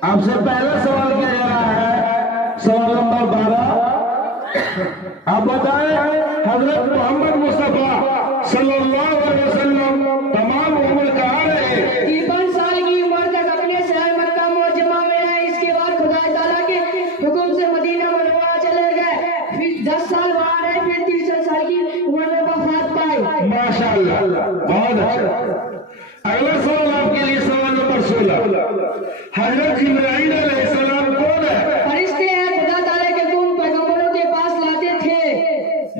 آپ سے پہلا سوال کیا جا رہا ہے، سوال نمبر 12۔ آپ بتائیں حضرت محمد مصطفیٰ صلی اللہ علیہ وسلم تمام عمر کہاں رہے؟ 53 سال کی عمر تک اپنے شہر مکہ معظمہ میں رہے۔ اس کے بعد خدا تعالیٰ کے حکم سے مدینہ منورہ چلے گئے، پھر 10 سال وہاں رہے، پھر 63 سال کی عمر میں وفات پائی۔ ماشاءاللہ، بہت اچھا۔ اگلا سوال آپ کے لیے سوال نمبر 16۔ حضرت جبرائیل علیہ السلام کون ہے؟ فرشتے ہیں، خدا تعالیٰ کے حکم پیغمبروں کے پاس لاتے تھے۔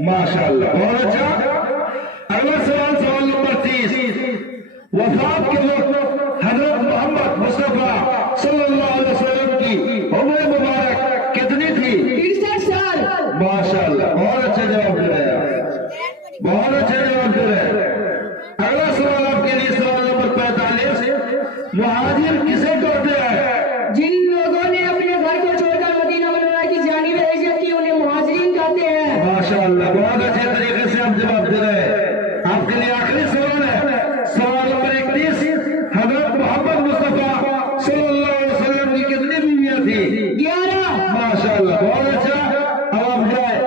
ماشاءاللہ، بہت اچھا۔ اگلا سوال سوال نمبر 30۔ وفات کے وقت حضرت محمد مصطفیٰ صلی اللہ علیہ وسلم کی عمر مبارک کتنی تھی؟ 63 سال۔ ماشاءاللہ، بہت اچھا جواب دے رہے ہیں، بہت اچھا جواب دے رہے ہیں۔ اگلا سوال آپ کے لیے سوال نمبر 45۔ مہاجر کسے کہتے ہیں؟ جن لوگوں نے اپنے گھر کو چھوڑ کر مدینہ منورہ کی جانب ہجرت کی انہیں مہاجرین کہتے ہیں۔ ماشاءاللہ، بہت اچھے طریقے سے آپ جواب دے رہے ہیں۔ آپ کے لیے آخری سوال ہے، سوال نمبر 31۔ حضرت محمد مصطفیٰ صلی اللہ علیہ وسلم کی کتنی بیویاں تھیں؟ 11۔ ماشاءاللہ، بہت اچھا۔ اب آپ جائے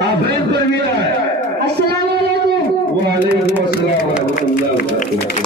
آفرین پر بھی آئے۔ السلام علیکم۔ وعلیکم السلام ورحمۃ اللہ وبرکاتہ۔